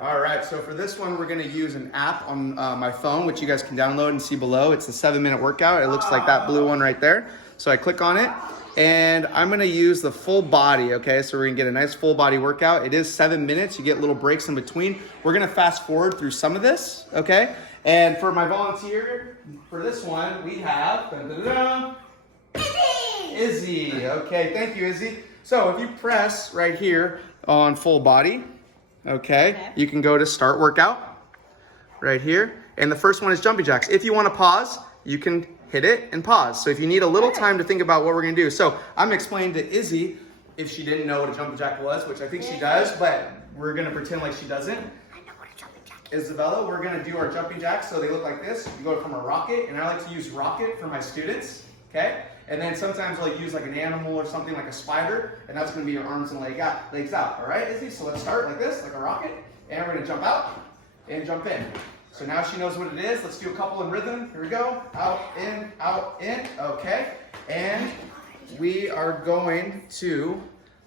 All right, so for this one, we're gonna use an app on my phone, which you guys can download and see below. It's a 7-minute workout. It looks like that blue one right there. So I click on it, and I'm gonna use the full body, okay? So we're gonna get a nice full body workout. It is 7 minutes. You get little breaks in between. We're gonna fast forward through some of this, okay? And for my volunteer, for this one, we have Izzy. Okay, thank you, Izzy. So if you press right here on full body, okay, you can go to start workout right here. And the first one is jumping jacks. If you want to pause, you can hit it and pause. So if you need a little time to think about what we're going to do. So I'm explaining to Izzy if she didn't know what a jumping jack was, which I think she does, but we're going to pretend like she doesn't. I know what a jumping jack is. Isabella, we're going to do our jumping jacks. So they look like this. You go from a rocket, and I like to use rocket for my students, okay? And then sometimes I'll use like an animal or something like a spider, and that's going to be your arms and legs out. All right, Izzy? So let's start like this, like a rocket, and we're going to jump out and jump in. So now she knows what it is. Let's do a couple in rhythm. Here we go. Out, in, okay. And we are going to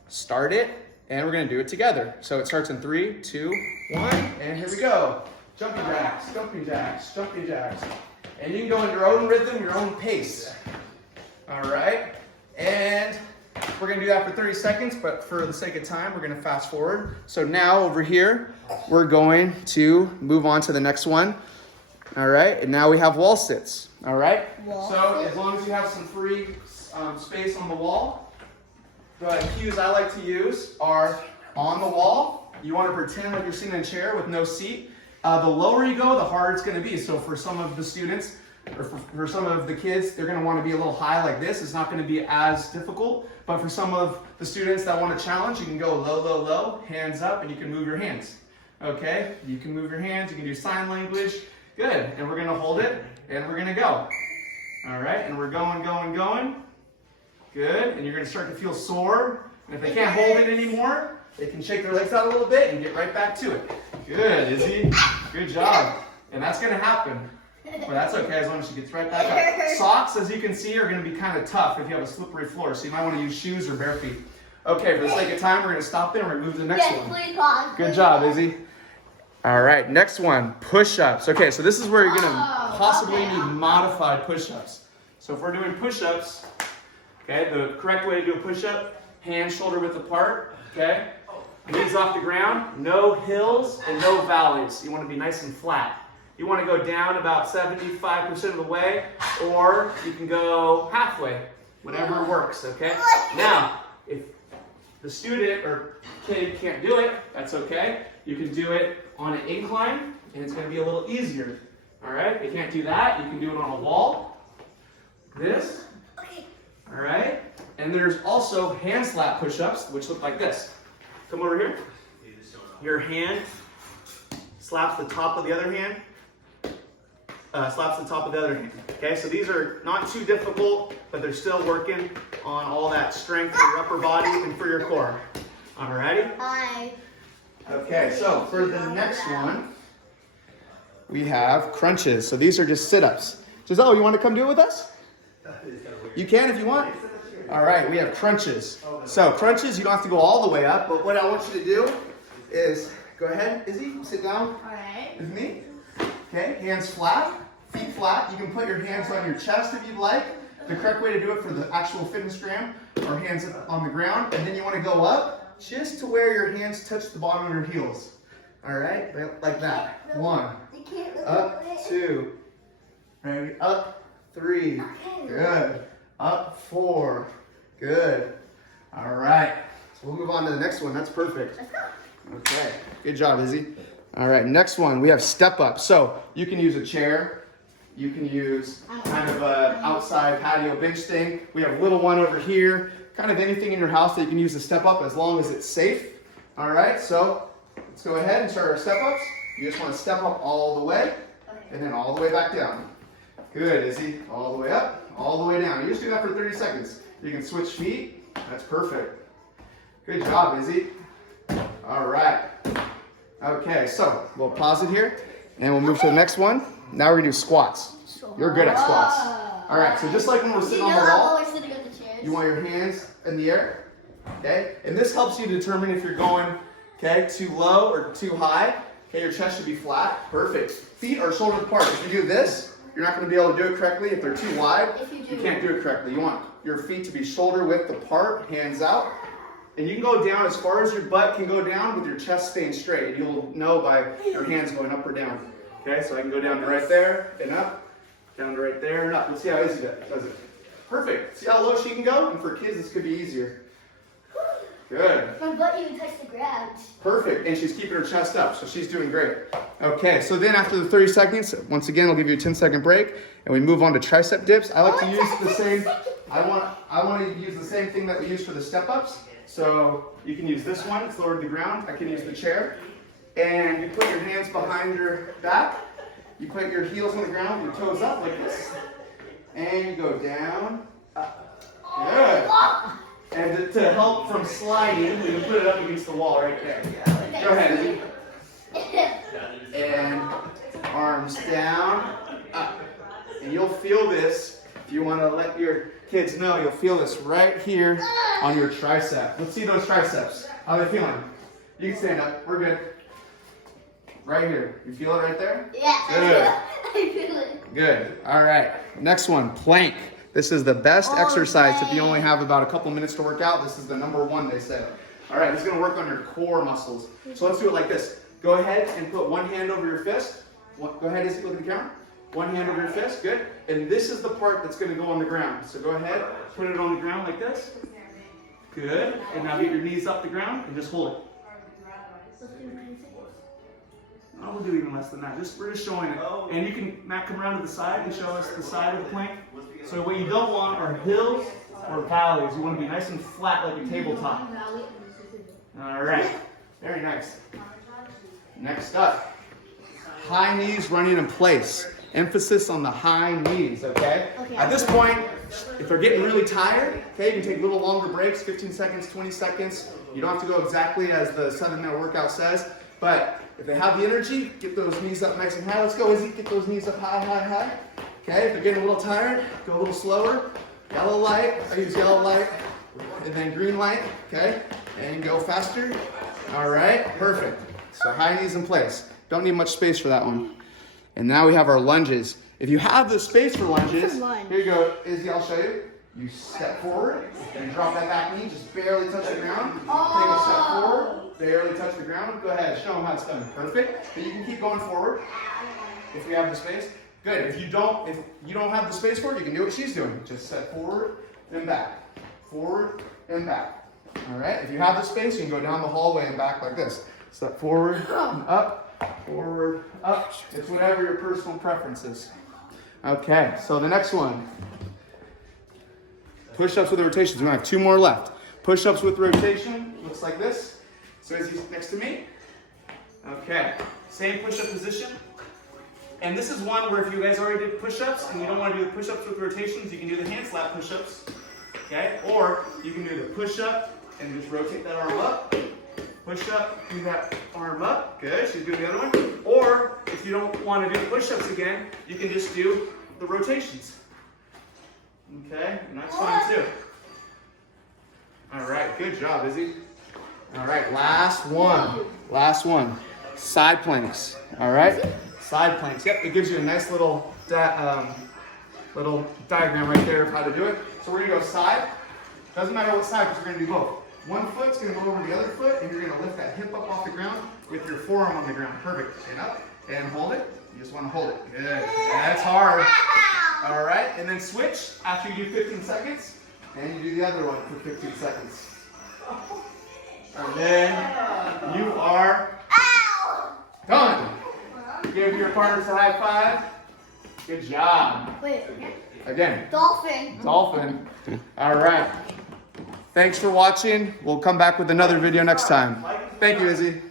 start it, and we're going to do it together. So it starts in 3, 2, 1, and here we go. Jumping jacks, jumping jacks, jumping jacks. And you can go in your own rhythm, your own pace. All right, and we're gonna do that for 30 seconds, but for the sake of time, we're gonna fast forward. So now over here, we're going to move on to the next one. All right, and now we have wall sits. All right, so as long as you have some free space on the wall, the cues I like to use are on the wall. You wanna pretend like you're sitting in a chair with no seat. The lower you go, the harder it's gonna be. So for some of the students, or for some of the kids, they're going to want to be a little high like this. It's not going to be as difficult. But for some of the students that want to challenge, you can go low, low, low, hands up, and you can move your hands. Okay? You can move your hands. You can do sign language. Good. And we're going to hold it, and we're going to go. All right? And we're going, going, going. Good. And you're going to start to feel sore. And if they can't hold it anymore, they can shake their legs out a little bit and get right back to it. Good, Izzy. Good job. And that's going to happen. But that's okay as long as she gets right back up. Socks, as you can see, are going to be kind of tough if you have a slippery floor. So you might want to use shoes or bare feet. Okay, for the sake of time, we're going to stop there and we're going to move to the next one. Please pause. Good job, Izzy. All right, next one, push-ups. Okay, so this is where you're going to possibly need modified push-ups. So if we're doing push-ups, okay, the correct way to do a push-up, hands shoulder width apart, okay? Knees off the ground, no hills and no valleys. You want to be nice and flat. You want to go down about 75% of the way, or you can go halfway, whatever works, okay? Now, if the student or kid can't do it, that's okay. You can do it on an incline, and it's going to be a little easier, all right? If you can't do that, you can do it on a wall, this, all right? And there's also hand slap push-ups, which look like this. Come over here. Your hand slaps the top of the other hand. Slaps the top of the other hand. Okay, so these are not too difficult, but they're still working on all that strength for your upper body and for your core. Alrighty? Hi. Okay, so for the next one, we have crunches. So these are just sit-ups. Giselle, you want to come do it with us? You can if you want. All right, we have crunches. So crunches, you don't have to go all the way up, but what I want you to do is, go ahead, Izzy, sit down Alright. with me. Okay, hands flat, feet flat. You can put your hands on your chest if you'd like. The correct way to do it for the actual fitness gram, or hands on the ground. And then you want to go up just to where your hands touch the bottom of your heels. All right, like that. 1, up, 2, ready, up, 3, good, up, 4, good. All right, so we'll move on to the next one. That's perfect. Okay, good job, Izzy. All right, next one, we have step up. So you can use a chair. You can use kind of a outside patio bench thing. We have a little one over here. Kind of anything in your house that you can use to step up as long as it's safe. All right, so let's go ahead and start our step ups. You just want to step up all the way and then all the way back down. Good, Izzy. All the way up, all the way down. You just do that for 30 seconds. You can switch feet. That's perfect. Good job, Izzy. All right. Okay, so we'll pause it here and we'll move to the next one. Now we're gonna do squats. You're good at squats. All right, so just like when we're sitting on the wall, you want your hands in the air, okay? And this helps you determine if you're going, okay, too low or too high. Okay, your chest should be flat. Perfect. Feet are shoulder apart. If you do this, you're not going to be able to do it correctly. If they're too wide, you can't do it correctly. You want your feet to be shoulder width apart, hands out. And you can go down as far as your butt can go down with your chest staying straight. And you'll know by your hands going up or down. Okay, so I can go down to right there and up, down to right there and up. Let's see how easy that does it. Perfect. See how low she can go? And for kids, this could be easier. Good. My butt even touched the ground. Perfect. And she's keeping her chest up, so she's doing great. Okay, so then after the 30 seconds, once again, I'll give you a 10-second break, and we move on to tricep dips. I like to use the same. I want to use the same thing that we use for the step-ups. So you can use this one. It's lower to the ground. I can use the chair. And you put your hands behind your back. You put your heels on the ground, your toes up like this. And you go down, up. Good. And to help from sliding, we can put it up against the wall right there. Go ahead, Izzy. And arms down, up. And you'll feel this, if you want to let your kids know, you'll feel this right here on your tricep. Let's see those triceps. How are they feeling? You can stand up. We're good. Right here. You feel it right there? Yeah. Good. I feel it. Good. All right. Next one, plank. This is the best exercise if you only have about a couple minutes to work out. This is the number one, they say. All right, this is going to work on your core muscles. So let's do it like this. Go ahead and put one hand over your fist. Go ahead, Izzy, look at the camera. One hand over your fist, good. And this is the part that's going to go on the ground. So go ahead, put it on the ground like this. Good. And now get your knees up the ground and just hold it. Oh, we'll do even less than that. We're just showing it. And you can, Matt, come around to the side and show us the side of the plank. So what you don't want are hills or valleys. You want to be nice and flat like a tabletop. All right. Very nice. Next up, high knees running in place. Emphasis on the high knees, okay? At this point, if they're getting really tired, okay, you can take little longer breaks, 15 seconds, 20 seconds. You don't have to go exactly as the 7-minute workout says, but if they have the energy, get those knees up nice and high. Let's go, Izzy. Get those knees up high, high, high. Okay, if they're getting a little tired, go a little slower. Yellow light, I use yellow light, and then green light, okay? And go faster. All right, perfect. So high knees in place. Don't need much space for that one. And now we have our lunges. If you have the space for lunges, here you go, Izzy, I'll show you. You step forward and drop that back knee, just barely touch the ground. Take a step forward, barely touch the ground. Go ahead, show them how it's done. Perfect. But you can keep going forward if we have the space. Good. If you don't have the space for it, you can do what she's doing. Just step forward, then back. Forward and back. All right. If you have the space, you can go down the hallway and back like this. Step forward and up, forward, up. It's whatever your personal preference is. Okay. So the next one. Push-ups with rotations. We have 2 more left. Push-ups with rotation. Looks like this. So as he's next to me. Okay. Same push-up position. And this is one where if you guys already did push-ups and you don't want to do the push-ups with rotations, you can do the hand slap push-ups. Okay? Or you can do the push-up and just rotate that arm up. Push-up, do that arm up. Good. She's doing the other one. Or if you don't want to do the push-ups again, you can just do the rotations. Okay? And that's fine too. All right. Good job, Izzy. All right. Last one. Last one. Side planks. All right? Side planks. Yep, it gives you a nice little diagram right there of how to do it. So we're going to go side. Doesn't matter what side, because we're going to do both. One foot's going to go over the other foot, and you're going to lift that hip up off the ground with your forearm on the ground. Perfect. And up, and hold it. You just want to hold it. Good. That's hard. All right, and then switch after you do 15 seconds, and you do the other one for 15 seconds. And then you are done. Give your partners a high five. Good job. Wait, again. Dolphin. Dolphin. All right. Thanks for watching. We'll come back with another video next time. Thank you, Izzy.